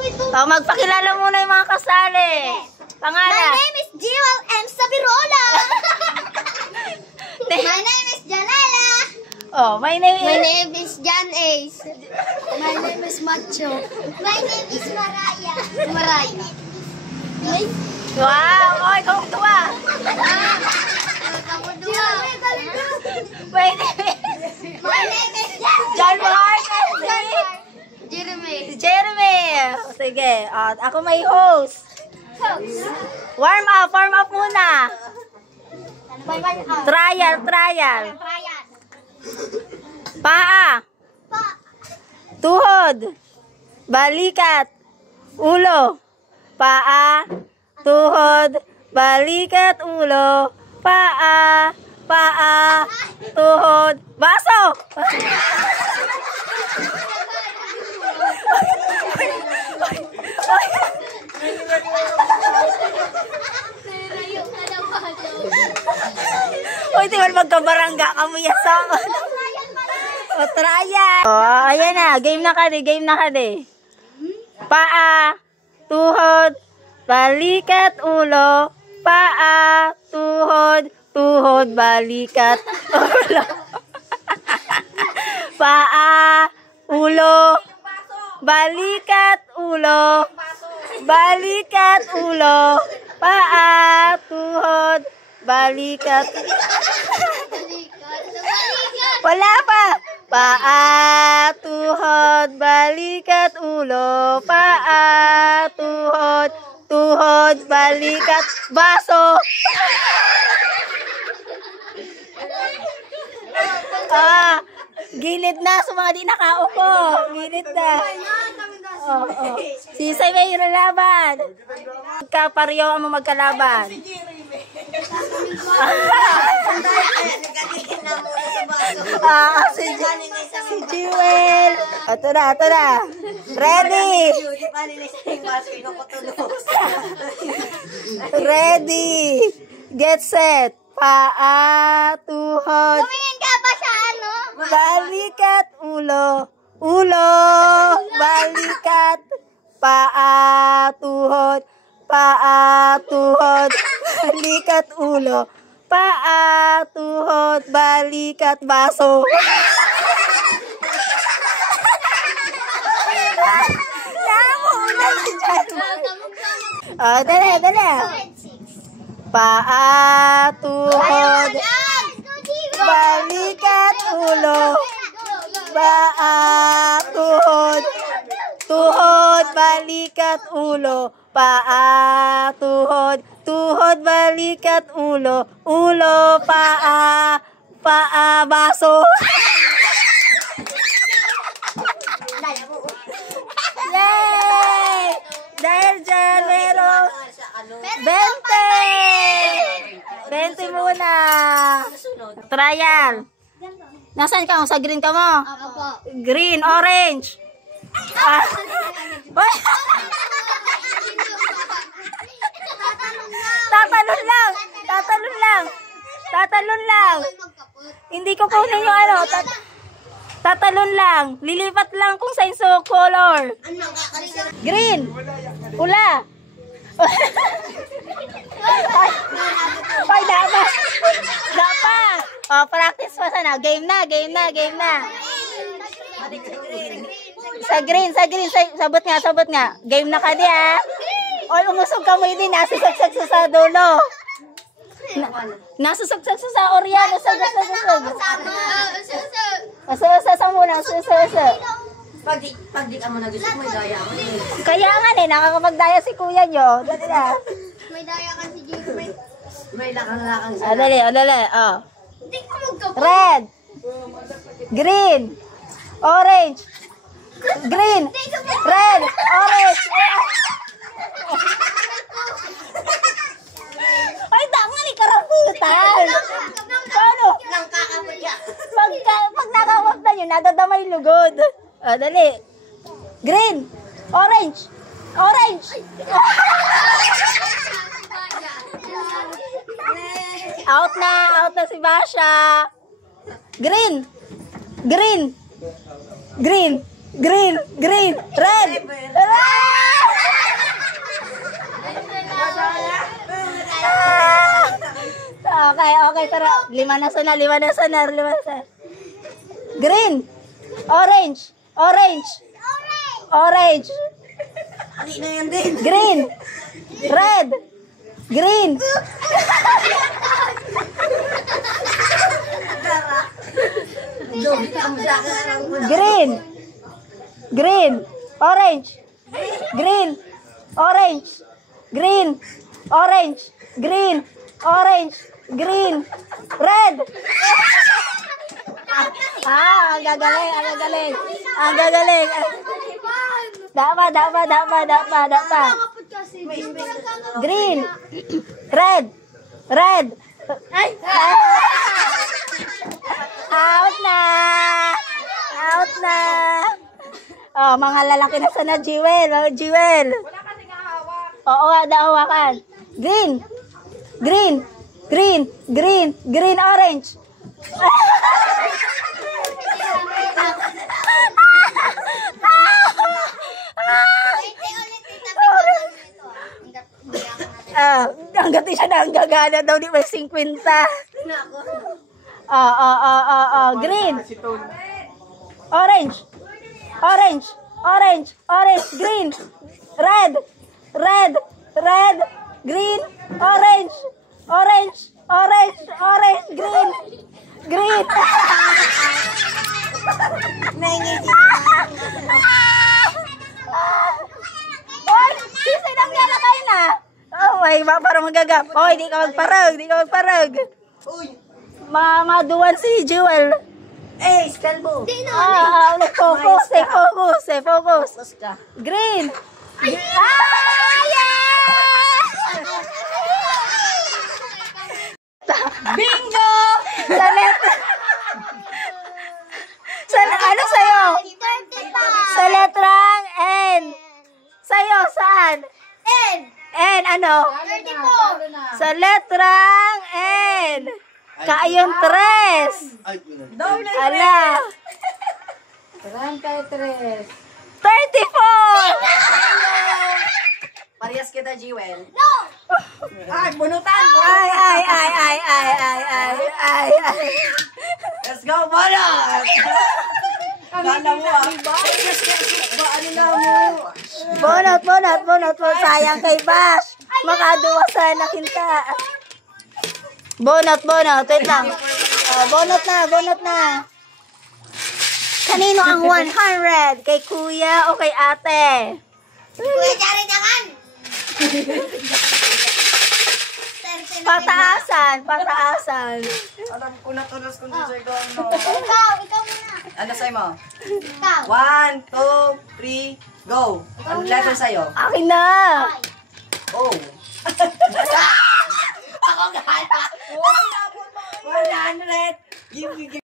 Oh, magpakilala muna yung mga kasali. Pangalan? My name is Jewel M. Sabirola. My name is Janela. Oh, my name is John Ace. My name is Macho. My name is Maraya. Maraya. Wow! Oh, ikaw ang tuwa. My name is John Mark. Jeremy. Sige. Ako may host. Warm up muna. Trial. Paa. Tuhod. Balikat. Ulo. Paa. Tuhod. Balikat. Ulo. Paa. Tuhod. Baso. Uy, tiwal magkabarangga kami yasa. O, trial. O, ayan na. Game na ka di. Paa, tuhod, balikat, ulo. Paa, tuhod, balikat, ulo. Paa, ulo, balikat, ulo. Balikat, ulo. Paa, tuhod, balikat. Wala pa. Paa, tuhod, balikat, ulo. Paa, tuhod, balikat, baso. Gilid na sa mga di nakaupo. Gilid na. Sisay may lalaban. Kaparyo ang magkalaban. Si Jewel. Ito na. Ready. Ready. Get set. Paa, tuhod. Tumingin ka ba sa ano? Balikat, ulo. Balikat. Paa, tuhod. Balikat, ulo. Paa, tuhod, balikat, baso. Dali. Paa, tuhod, balikat, ulo. Paa, tuhod, balikat, ulo. Paa, tuhod, balikat, ulo. Paa, baso. Yay! Dahil dyan, meron 20 muna. Trial. Nasaan ka? Sa green ka mo? Green, orange. Tatalon lang. Hindi ko kunin yung ano. Tatalon lang. Lilipat lang kung sa inso color. Green. Pula. Ay, dapat. Oh, practice pa sana. Game na. Sa green. Sabot nga. Game na ka di ah. O, umusog ka mo din. Nasusagsak sa dulo. Nasusagsak sa orya. Susug. Susug muna. Pag di ka mo nag-usap, may daya mo. Kaya nga nakakapagdaya si kuya nyo. Dali na. May daya ka si Jewel. May lakang sila. Dali. Hindi ka magkapot. Red. Green. Orange. Green. Red. Orange. Ay, tangan ni karaputan. Paano? Pag nakawag na yun, nadadamay lugod. Dali. Green. Orange. Out na si Basha. Green. Red. Okay, tara. 5 na sana. Green. Orange. Ano na yan din? Green. Red. Green. Green. Orange. Green. Red. Ang gagaling. Dapa. Green. Red. Out na. Oh, mga lalaki na sana, Jewel. Wala kasing hawak. Oo, hawakan. Green, orange. Hanggat siya na ang gagana daw, di ba 50? Green. Orange, green. Red, green, orange, green. Hoy, sisi nang galakay na. Oh, ay, parang magagap. Hoy, di ka magparag. Uy! Maduwan si Jewel. Spell mo. Focus. Focus ka. Green. Bingo! Ano sa'yo? Sa letrang N. Sa'yo, saan? N, ano? 34. Sa letrang N. Kayong 3. Ala. 33. 34. Parehas kita, Jewel. No! Ay, bunutan mo! Ay. Let's go, Bonot! Ganda mo, ah. Ano na mo? Bonot. Sayang kay Bash. Makaduwa sana kinta. Bonot. Wait lang. Bonot na. Kanino ang 100? Kay kuya o kay ate? Kuya, jari naman! Pataasan. Alam ko na tulos kung sa ikaw, no? Ikaw muna. Ano sa'yo mo? Ikaw. 1, 2, 3, go! Ano letter sa'yo? Akin na. Oh.